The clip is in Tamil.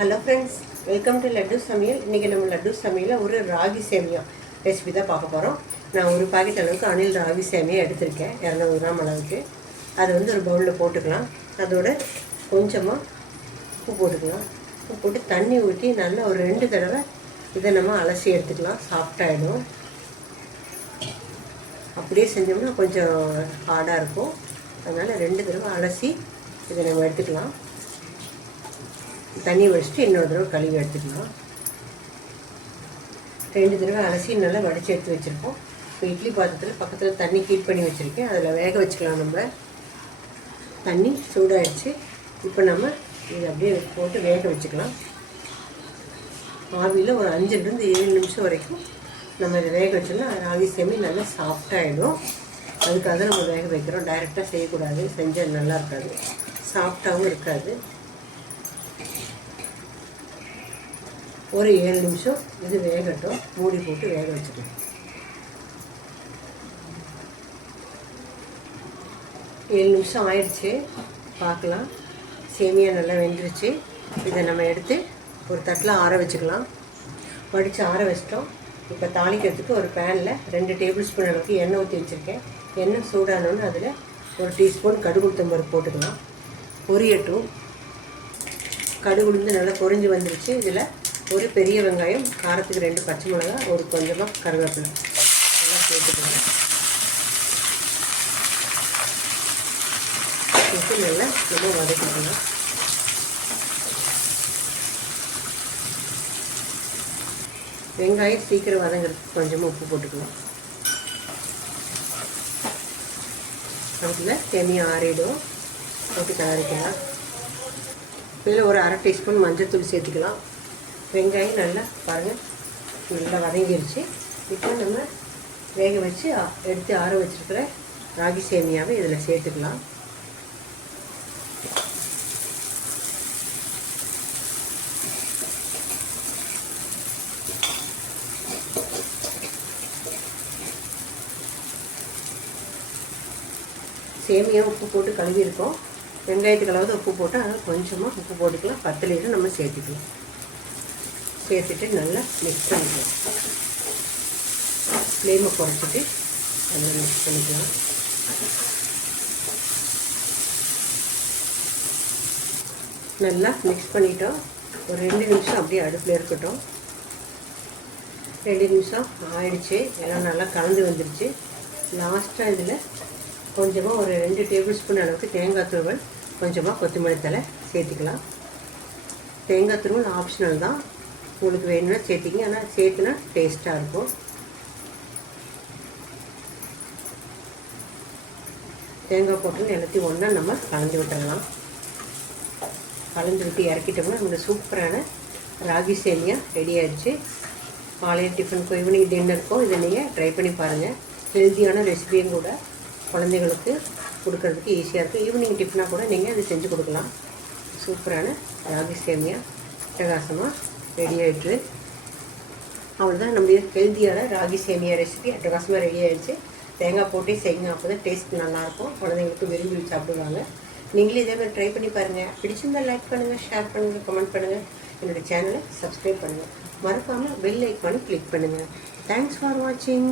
Hello friends, welcome to laddu சமையல். இன்றைக்கி நம்ம லட்டு சமையலில் ஒரு ராகி சேமியா ரெசிபி தான் பார்க்க போகிறோம். நான் ஒரு பாக்கெட் அளவுக்கு அணில் ராகி சேமியா எடுத்திருக்கேன், 200 கிராம் அளவுக்கு. அதை ஒரு பவுலில் போட்டுக்கலாம். அதோட கொஞ்சமாக உப்பு போட்டுக்கலாம். உப்பு போட்டு தண்ணி ஊற்றி நல்லா ஒரு 2 தடவை இதை நம்ம அலசி எடுத்துக்கலாம். சாஃப்டாகிடும். அப்படியே செஞ்சோம்னா கொஞ்சம் ஹார்டாக இருக்கும். அதனால் 2 தடவை அலசி இதை நம்ம எடுத்துக்கலாம். தண்ணி வடிச்சிட்டு இன்னொரு தடவை கழுவி எடுத்துக்கலாம். 2 தடவை அலசி நல்லா வடித்து எடுத்து வச்சுருக்கோம். இப்போ இட்லி பாத்திரத்தில் பக்கத்தில் தண்ணி ஹீட் பண்ணி வச்சுருக்கேன். அதில் வேக வச்சுக்கலாம். நம்ம தண்ணி சூடாகிடுச்சு. இப்போ நம்ம இதை அப்படியே போட்டு வேக வச்சுக்கலாம். ஆவியில் ஒரு 5லேருந்து 7 நிமிஷம் வரைக்கும் நம்ம இதை வேக வச்சோம்னா ராகி சேமி நல்லா சாஃப்டாகிடும். அதுக்காக நம்ம வேக வைக்கிறோம். டைரெக்டாக செய்யக்கூடாது, செஞ்சால் நல்லா இருக்காது, சாஃப்டாகவும் இருக்காது. ஒரு 7 நிமிஷம் இது வேகட்டும். மூடி போட்டு வேக வச்சுக்கலாம். 7 நிமிஷம் ஆயிடுச்சு. பார்க்கலாம். சேமியா நல்லா வெந்துருச்சு. இதை நம்ம எடுத்து ஒரு தட்டில் ஆற வச்சுக்கலாம். வடித்து ஆற வச்சிட்டோம். இப்போ தாளிக்கிறதுக்கு ஒரு பேனில் 2 டேபிள் ஸ்பூன் அளவுக்கு எண்ணெய் ஊற்றி வச்சுருக்கேன். எண்ணெய் சூடானோன்னு அதில் ஒரு டீஸ்பூன் கடுகு உளுத்தம்பருப்பு போட்டுக்கலாம். பொரியட்டும். கடுகு உளுந்து நல்லா பொரிஞ்சு வந்துருச்சு. இதில் ஒரு பெரிய வெங்காயம், காரத்துக்கு 2 பச்சை மிளகாய், ஒரு கொஞ்சமாக கருவேப்பிலை நல்லா சேர்த்துக்கலாம். சேர்த்து நல்லா நம்ம வதக்கிக்கலாம். வெங்காயம் சீக்கிரம் வதங்கிறதுக்கு கொஞ்சமாக உப்பு போட்டுக்கலாம். அதில் சேமியா ஆறிடும். போட்டு தயாரிக்கலாம். இதில் ஒரு 1/2 டீஸ்பூன் மஞ்சள் தூள் சேர்த்துக்கலாம். வெங்காயம் நல்லா பாருங்கள், நல்லா வதங்கிடுச்சு. இப்போ நம்ம வேக வச்சு எடுத்து ஆற வச்சுருக்கிற ராகி சேமியாவை இதில் சேர்த்துக்கலாம். சேமியா உப்பு போட்டு கழுவிருக்கோம். வெங்காயத்துக்கு அளவு உப்பு போட்டு அதனால் கொஞ்சமாக உப்பு போட்டுக்கலாம். 10 லிட்டர் நம்ம சேர்த்துக்கலாம். சேர்த்துட்டு நல்லா மிக்ஸ் பண்ணிக்கலாம். ஃப்ளேமை குறைச்சிட்டு நல்லா மிக்ஸ் பண்ணிக்கலாம். நல்லா மிக்ஸ் பண்ணிட்டோம். ஒரு 2 நிமிஷம் அப்படியே அடுப்பில் இருக்கட்டும். 2 நிமிஷம் ஆயிடுச்சு. எல்லாம் நல்லா கலந்து வந்துடுச்சு. லாஸ்ட்டாக இதில் கொஞ்சமாக ஒரு 2 டேபிள் ஸ்பூன் அளவுக்கு தேங்காய் துருவல், கொஞ்சமாக கொத்தமல்லி தழை சேர்த்துக்கலாம். தேங்காய் துருவல் ஆப்ஷனல் தான், உங்களுக்கு வேணும்னா சேர்த்திங்க. ஆனால் சேர்த்துனா டேஸ்ட்டாக இருக்கும். தேங்காய் போட்டு எல்லாத்தையும் ஒன்றா நம்ம கலந்து விட்டுடலாம். கலந்து விட்டு இறக்கிட்டோம்னா நம்மளோட சூப்பரான ராகி சேமியா ரெடி ஆகிடுச்சு. காலையில் டிஃபனுக்கும் ஈவினிங் டின்னருக்கும் இதை நீங்கள் ட்ரை பண்ணி பாருங்கள். ஹெல்த்தியான ரெசிபியும் கூட, குழந்தைங்களுக்கு கொடுக்கறதுக்கு ஈஸியாக இருக்கும். ஈவினிங் டிஃபனாக கூட நீங்கள் அதை செஞ்சு கொடுக்கலாம். சூப்பரான ராகி சேமியா அட்டகாசமாக ரெடி ஆகிடுச்சு. அவ்வளோதான், நம்மளுடைய ஹெல்த்தியான ராகி சேமியா ரெசிபி அட்டகாசமாக ரெடி ஆகிடுச்சு. தேங்காய் போட்டே செய்யுங்க, அப்போ தான் டேஸ்ட் நல்லாயிருக்கும். குழந்தைங்களுக்கு விரும்பி சாப்பிடுவாங்க. நீங்களே இதே மாதிரி ட்ரை பண்ணி பாருங்கள். பிடிச்சிருந்தால் லைக் பண்ணுங்கள், ஷேர் பண்ணுங்கள், கமெண்ட் பண்ணுங்கள். என்னோடய சேனலை சப்ஸ்கிரைப் பண்ணுங்கள். மறக்காமல் பெல் ஐக்கானை கிளிக் பண்ணுங்கள். தேங்க்ஸ் ஃபார் வாட்சிங்.